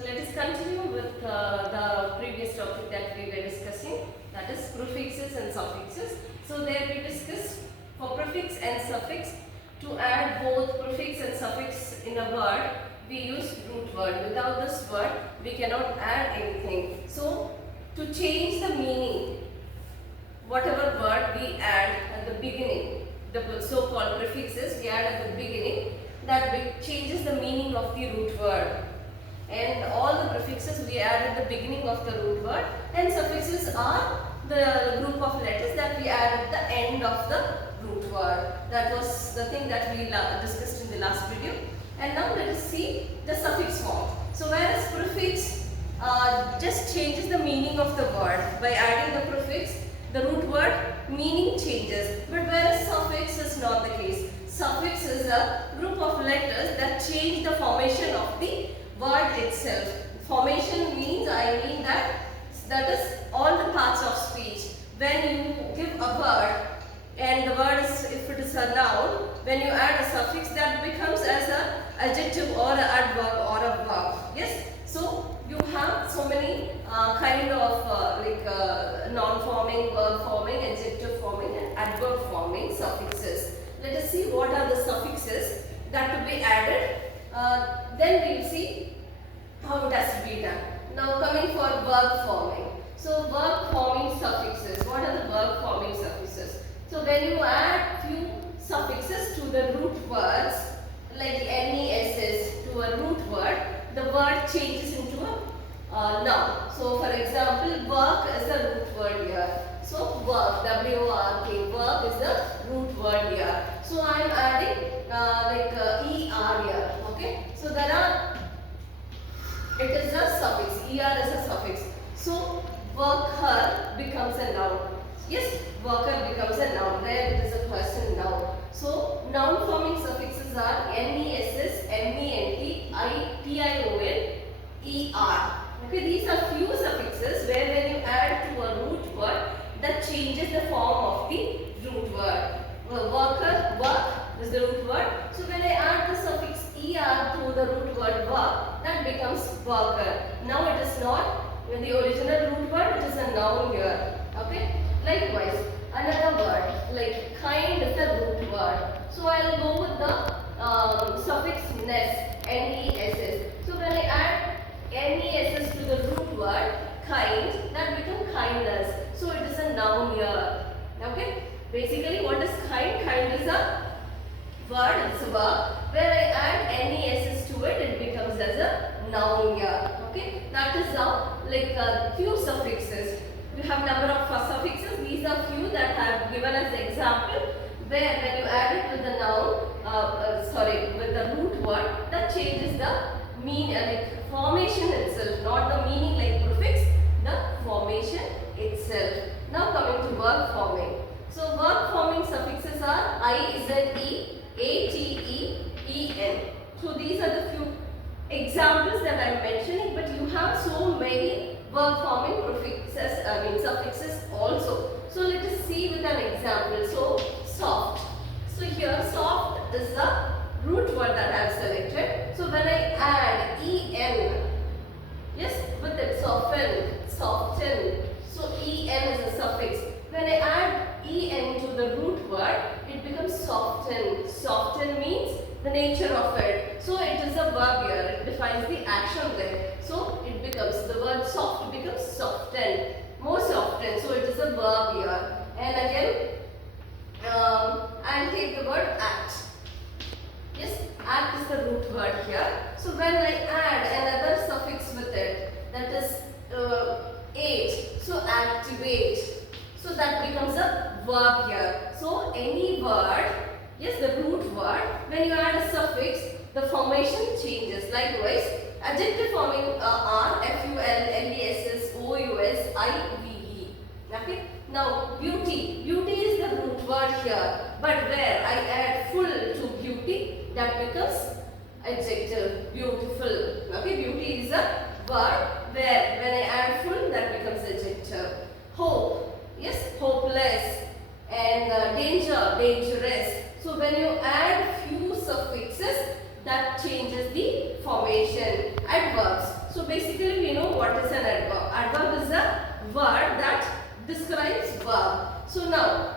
So let us continue with the previous topic that we were discussing, that is prefixes and suffixes. So there we discussed for prefix and suffix, to add both prefix and suffix in a word, we use root word. Without this word, we cannot add anything. So to change the meaning, whatever word we add at the beginning, the so-called prefixes we add at the beginning, that changes the meaning of the root word. And all the prefixes we add at the beginning of the root word, and suffixes are the group of letters that we add at the end of the root word. That was the thing that we discussed in the last video. And now let us see the suffix form. So whereas prefix just changes the meaning of the word, by adding the prefix, the root word meaning changes. But whereas suffix is not the case. Suffix is a group of letters that change the formation of the word itself. Formation means, that is all the parts of speech. When you give a word and the word is, if it is a noun, when you add a suffix, that becomes as an adjective or an adverb or a verb. Yes. So you have so many kind of noun forming, verb forming, adjective forming and adverb forming suffixes. Let us see what are the suffixes that to be added. Then we will see how it has to be done. Now coming for verb forming. So verb forming suffixes. What are the verb forming suffixes? So when you add few suffixes to the root words, like NESs to a root word, the word changes into a noun. So for example, work is the root word here. So work, W-O-R-K, work is the root word here. So I am adding ER here. Okay. So there are, it is a suffix, ER is a suffix. So worker becomes a noun. Yes, worker becomes a noun. There it is a person noun. So noun forming suffixes are NESs, MENT, ITION, ER. Okay, these are few suffixes where when you add to a root word, that changes the form of the root word. Worker, work is the root word. So when I add the suffix ER to the root word work, that becomes worker. Now it is not in the original root word, it is a noun here. Okay. Likewise, another word like kind is a root word. So I will go with the suffix ness, NESS. So when I add NESS to the root word kind, that becomes kindness. So it is a noun here. Okay. Basically, what is kind? Kind is a word, it's a verb. Where I add NESS to it, it becomes as a noun here. Okay. That is how few suffixes. You have number of suffixes. These are few that I have given as the example, where when you add it with the noun, with the root word, that changes the formation itself, not the meaning like prefix, the formation itself. Now coming to verb forming. So verb forming suffixes are IZE, ATE, EN. So these are the few examples that I am mentioning, but you have so many verb forming prefixes, suffixes also. So let us see with an example. So soft. So here soft is the root word that I have selected. So when I add EN, yes, with it soften, soften. So EN is a suffix. When I add EN to the root word, it becomes soften. Soften means the nature of it. So it is a verb here. It defines the action there. So it becomes, the word soft becomes soften. More soften. So it is a verb here. And again, I'll take the word act. Yes, act is the root word here. So when I add another suffix with it, that is ate. So activate. So that becomes a verb here. So any word, yes, the root word, when you add a suffix, the formation changes. Likewise, adjective forming are FUL, LESS, OUS, IVE. Okay. Now beauty. Beauty is the root word here. But where I add full to beauty, that becomes adjective. Beautiful. Okay. Beauty is a word where when I add full, that becomes adjective. Hope. Yes, hopeless. And danger, dangerous. So when you add few suffixes, that changes the formation. Adverbs. So basically we know what is an adverb. Adverb is a word that describes verb. So now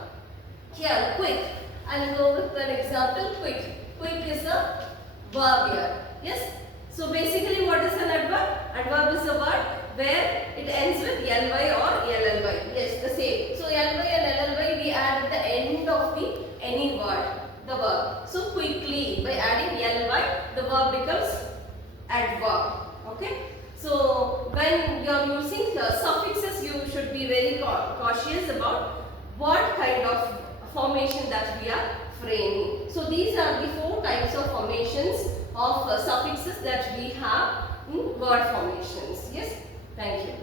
here quick, I'll go with an example. Quick. Quick is a verb here. Yes. So basically what is an adverb? Adverb is a word where it ends with ly or lly. Yes, the same. So ly and lly we add at the end of the any word, the verb. So quickly, by adding ly, the verb becomes adverb. Okay. So when you are using suffixes, you should be very cautious about what kind of formation that we are framing. So these are the 4 types of formations of suffixes that we have in word formations. Yes. Thank you.